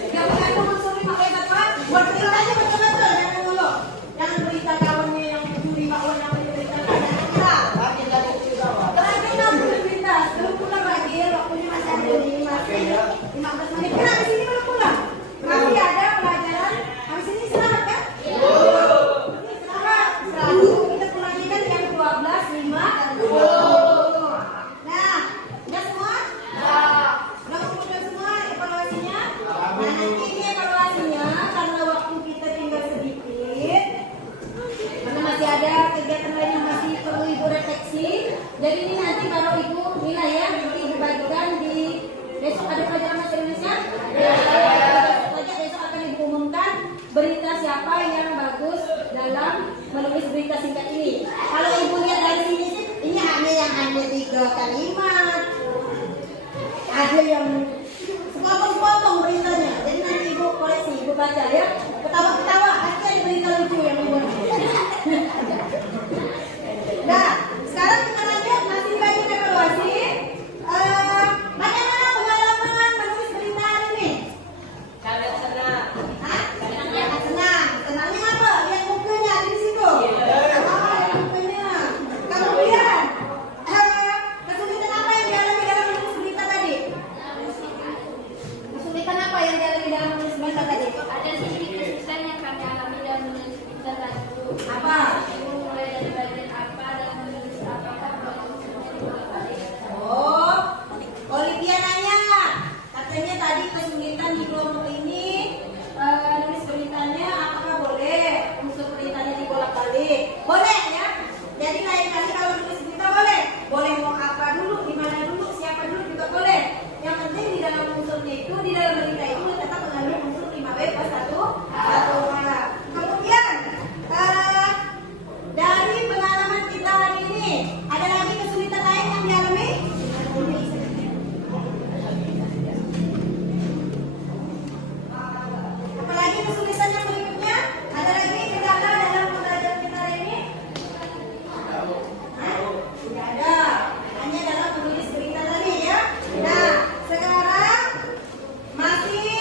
Gak mengandung unsur 5W plus buat beritanya betul-betul, jangan dulu. Jangan berita kawannya yang mencuri bakwan yang berita kita. Terakhir nabung berita, belum pulang lagi, waktunya masih ada di 15 menit. Kan habis ini belum pulang. Masih ada pelajaran. Habis ini istirahat kan? Iya. Istirahat. Kita pulangnya kan jam 12.50. Nah, udah semua? Udah kumpulkan semua evaluasinya? Nah, nanti ini evaluasinya karena waktu kita tinggal sedikit. Karena masih ada kegiatan lain yang masih perlu ibu refleksi. Jadi ini nanti kalau ibu nilai ya, nanti ibu bagikan di besok ada pelajaran bahasa Indonesia. Besok akan ibu umumkan berita siapa yang bagus dalam menulis berita singkat ini. Kalau ibu lihat dari sini sih, ini hanya 3 kalimat. Ada yang sepotong-sepotong beritanya. Jadi nanti ibu koleksi, ibu baca ya. Ketawa-ketawa, pasti ada berita lucu yang ibu. Nah, sekarang kita lanjut masih banyak evaluasi. Bagaimana pengalaman menulis berita hari ini? Kalian senang. Hah? Senang. Senangnya apa? Lihat bukunya di situ. Oh, lihat bukunya. Kemudian, kesulitan apa yang dialami dalam menulis berita tadi? Kesulitan apa yang dialami dalam menulis berita tadi? Ada sedikit kesulitan yang kami alami dalam menulis berita tadi. Apa? Ibu mulai dari bagian apa dan menulis apakah Oh, Olivia nanya. Katanya tadi kesulitan di kelompok ini nulis beritanya apakah boleh unsur beritanya dibolak-balik? Boleh ya. Jadi lain kali kalau nulis berita boleh. Boleh mau apa dulu, di mana dulu, siapa dulu juga boleh. Yang penting di dalam unsurnya itu, di dalam berita itu tetap mengandung unsur 5W plus 1H. Kemudian dari pengalaman kita hari ini, ada lagi kesulitan lain yang dialami? Apalagi kesulitan yang berikutnya? Ada lagi kendala dalam pembelajaran kita hari ini? Hah? Tidak ada. Hanya dalam menulis berita tadi ya. Nah, sekarang masih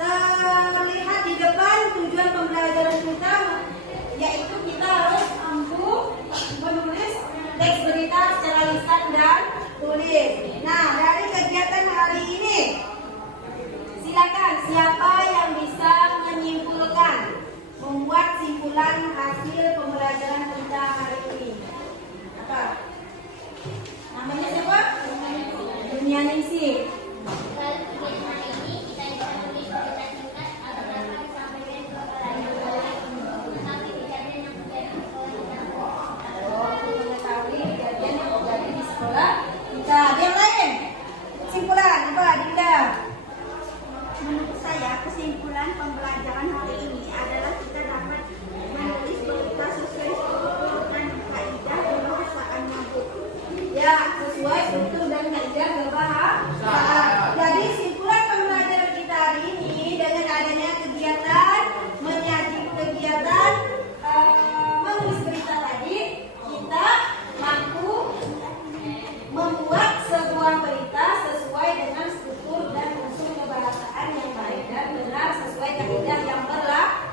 terlihat di depan tujuan pembelajaran kita, yaitu kita harus mampu menulis teks berita secara lisan dan tulis. Nah, dari kegiatan hari ini, silakan siapa yang bisa menyimpulkan, membuat simpulan hasil pembelajaran kita hari ini. Apa? Namanya siapa? Dunia Ningsih. Dalam kegiatan hari ini kita bisa menulis berita singkat atau dapat disampaikan ke pelajar tetapi kejadian yang terjadi di sekolah kita. Oh, untuk mengetahui kejadian yang terjadi di sekolah kita. Yang lain? Simpulan apa, Dinda? Menurut saya, kesimpulan pembelajaran hari ini adalah kita dapat menulis berita sesuai struktur dan kaidah kebahasaan yang buku. Ya, sesuai struktur dan kaidah kebahasaan. Jadi simpulan pembelajaran kita hari ini dengan adanya kegiatan menyaji kegiatan menulis berita tadi, kita mampu membuat sebuah berita sesuai dengan struktur dan unsur kebahasaan yang baik dan benar sesuai kaidah yang berlaku.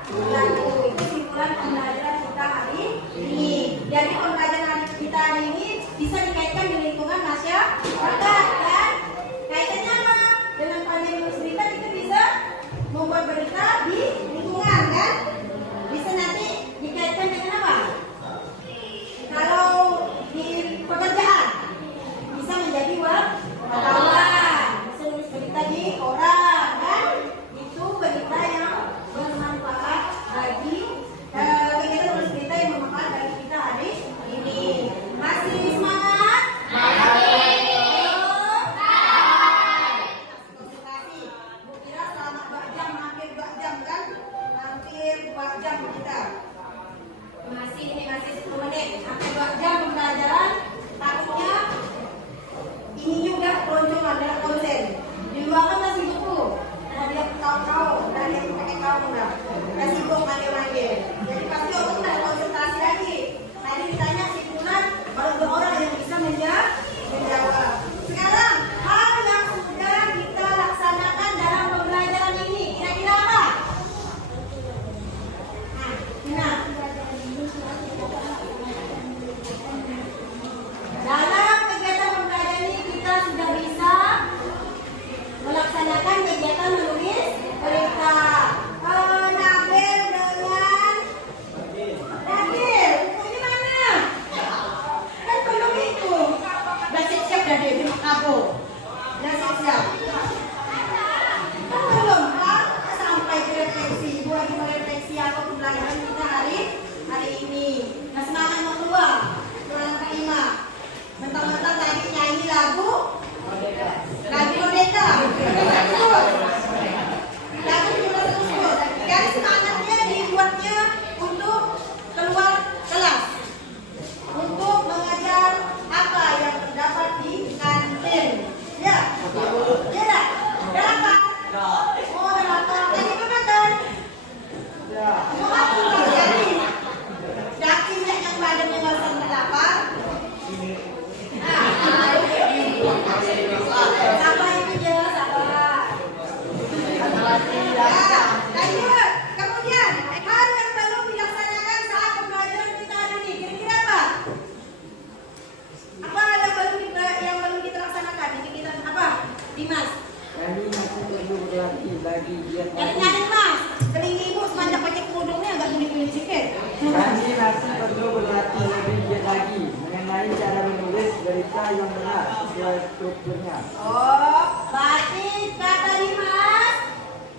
Kami masih perlu berlatih lagi giat lagi. Nyari-nyari mas, telinga ibu semenjak pakai kerudungnya agak gini-gini sedikit. Kami masih perlu berlatih lebih giat lagi mengenai cara menulis berita yang benar sesuai strukturnya. Oh, berarti kata Dimas,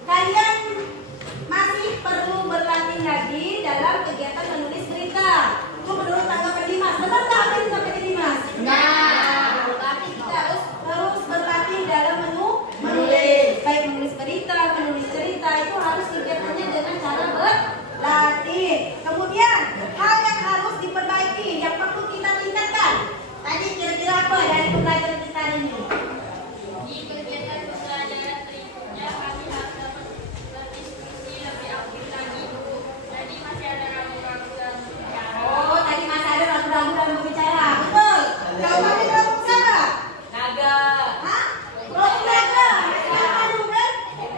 kalian masih perlu berlatih lagi dalam kegiatan menulis berita. Itu menurut tanggapan Dimas. Benar tak apa yang disampaikan Dimas? Nah, berarti kita harus terus berlatih dalam menulis. Baik menulis berita, menulis cerita, itu harus kegiatannya dengan cara berlatih. Kemudian, hal yang harus diperbaiki, yang perlu kita tingkatkan. Tadi kira-kira apa dari pembelajaran kita hari ini? Di kegiatan pembelajaran berikutnya kami harus dapat berdiskusi lebih aktif lagi. Jadi masih ada ragu-ragu dalam berbicara. Oh, tadi masih ada ragu-ragu dalam berbicara. Betul. Kalau kami ragu bicara? Naga. Hah? Ragu naga. Siapa dulu kan?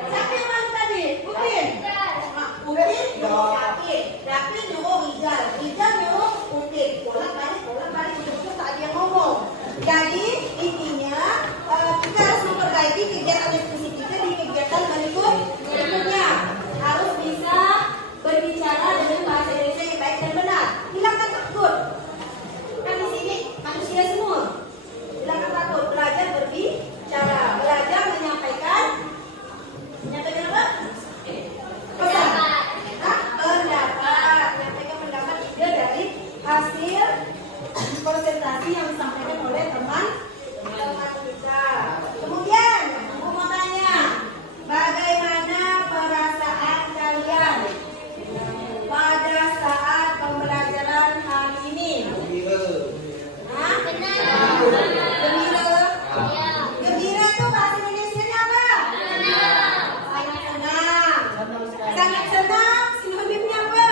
Siapa yang malu tadi? Upin. Upin nyuruh Upin. Upin nyuruh Rizal. Rizal nyuruh Upin. Bolak-balik untuk tak ada yang ngomong. Jadi intinya kita harus memperbaiki kegiatan diskusi kita di kegiatan berikutnya. Harus bisa berbicara dengan bahasa Indonesia yang baik dan benar. Hilangkan takut. Kan di sini manusia semua. Hilangkan takut. Belajar berbicara. Belajar menyampaikan apa? Pesan. Hah? Pendapat. Menyampaikan pendapat ide dari hasil presentasi yang disampaikan oleh teman-teman kita. Kemudian, aku mau tanya, bagaimana perasaan kalian pada saat pembelajaran hari ini? Hah? Gembira. Gembira itu bahasa Indonesianya apa? Sangat senang. Sangat senang. Sinonimnya apa?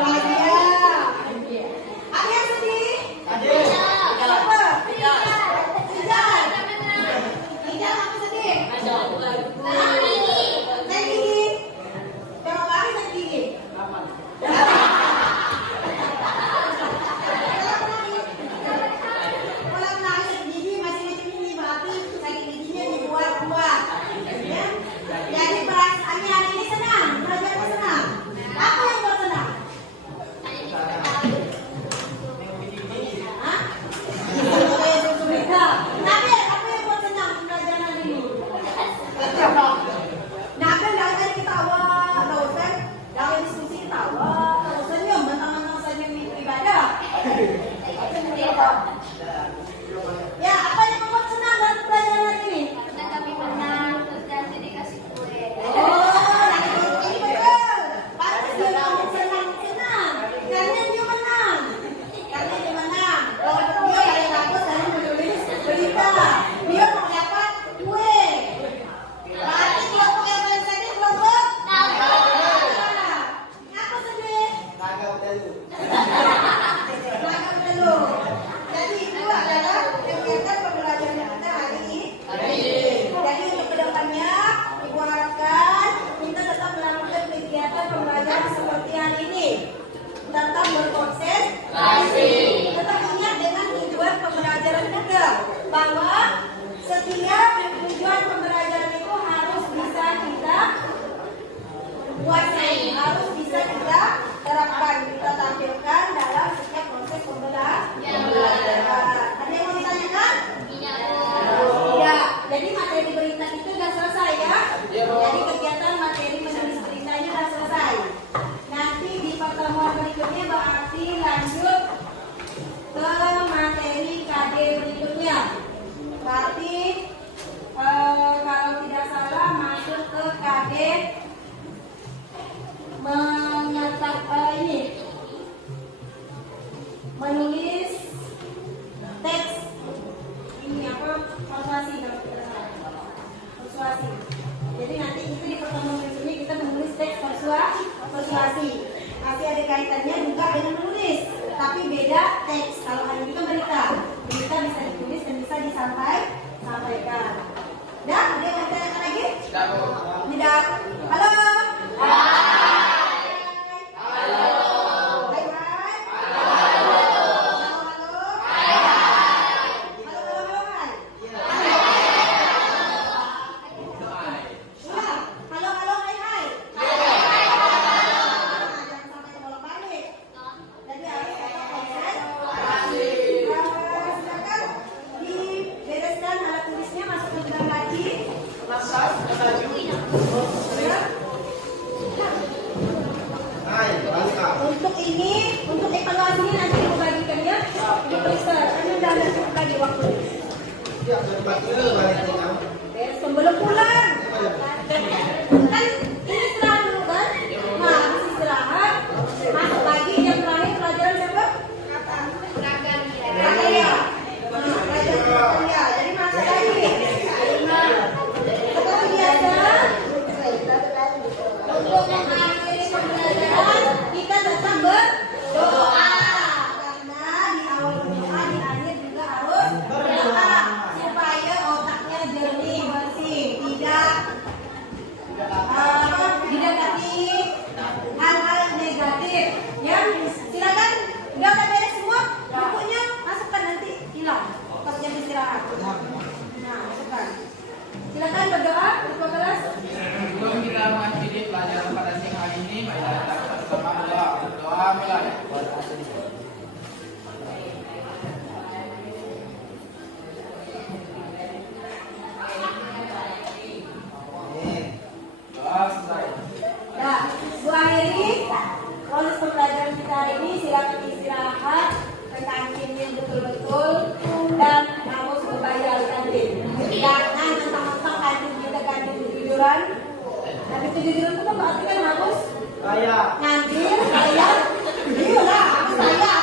Bahagia. Ada yang sedih? Apa? Tidak. Tidak apa sedih? Naik gigi. Berapa hari naik gigi? Kalau naik gigi masih macam ini berarti sakit giginya dibuat-buat. Ya? Jadi perasaannya hari ini senang, belajarnya senang. Apa yang buat senang? Hah? Nabil, apa yang buat senang pembelajaran hari ini? Nabil dari tadi ketawa, dosen dari diskusi ketawa, kalau senyum, mentang-mentang senyum itu ibadah. Ya, apa yang membuat senang dalam pembelajaran hari ini? Karena kami menang, terus nanti dikasih kue. Oh, ini betul. Pasti dia ngomong senang. Karena dia menang. Kalau dia paling bagus dalam menulis berita, dia mau dapat kue. Berarti kelompok yang paling sedih kelompok naga. Apa sedih? Naga bedalu. Jadi itu adalah kegiatan pembelajaran kita hari ini. Jadi untuk kedepannya, Ibu harapkan kita tetap melakukan kegiatan pembelajaran seperti hari ini. Tetap berkonsentrasi. Tetap ingat dengan tujuan pembelajaran kita, bahwa setiap tujuan pembelajaran itu harus bisa kita kuasai, harus bisa kita terapkan, kita tampilkan dalam setiap proses pembelajaran. Ada yang mau ditanyakan? Ya, jadi materi berita itu sudah selesai ya. Jadi kegiatan materi menulis beritanya sudah selesai. Nanti di pertemuan berikutnya berarti lanjut ke materi KD berikutnya. Berarti kalau tidak salah masuk ke KD menulis teks ini apa, persuasi kalau tidak salah, persuasi. Jadi nanti itu di pertemuan berikutnya kita menulis teks persuasi. Masih ada kaitannya juga dengan menulis, tapi beda teks. Kalau hari ini kan berita bisa ditulis dan bisa disampaikan. Dah, ada yang mau tanyakan lagi? Tidak. Halo. Untuk ini, untuk evaluasi ini nanti aku bagikan ya. Periksa, ini udah ada cukup lagi waktu. Sebelum pulang. Kan ini istirahat dulu kan? Nah, habis istirahat, masuk lagi jam terakhir pelajaran siapa? Prakarya. Nah, pelajaran prakarya. Jadi masuk lagi. Seperti biasa. Untuk mengakhiri pembelajaran, kita tetap berdoa. Karena di awal berdoa, di akhir juga harus berdoa. Supaya otaknya jernih, bersih. Tidak didekati hal-hal yang negatif. Ya, silakan. Udah beres semua, bukunya masukkan nanti hilang pas jam istirahat. Nah, masukkan. Silakan berdoa, ketua kelas. Sebelum kita mengakhiri pelajaran pada siang hari ini, mari kita bersama berdoa. Doa mulai. Doa selesai. Ya, Bu akhiri proses pembelajaran kita hari ini. Silakan istirahat ke kantin yang betul-betul dan harus berbayar kantin. Jangan mentang-mentang kantin kita kantin tiduran. Kantin tiduran itu berarti kan harus ngambil, bayar. Iya lah, saya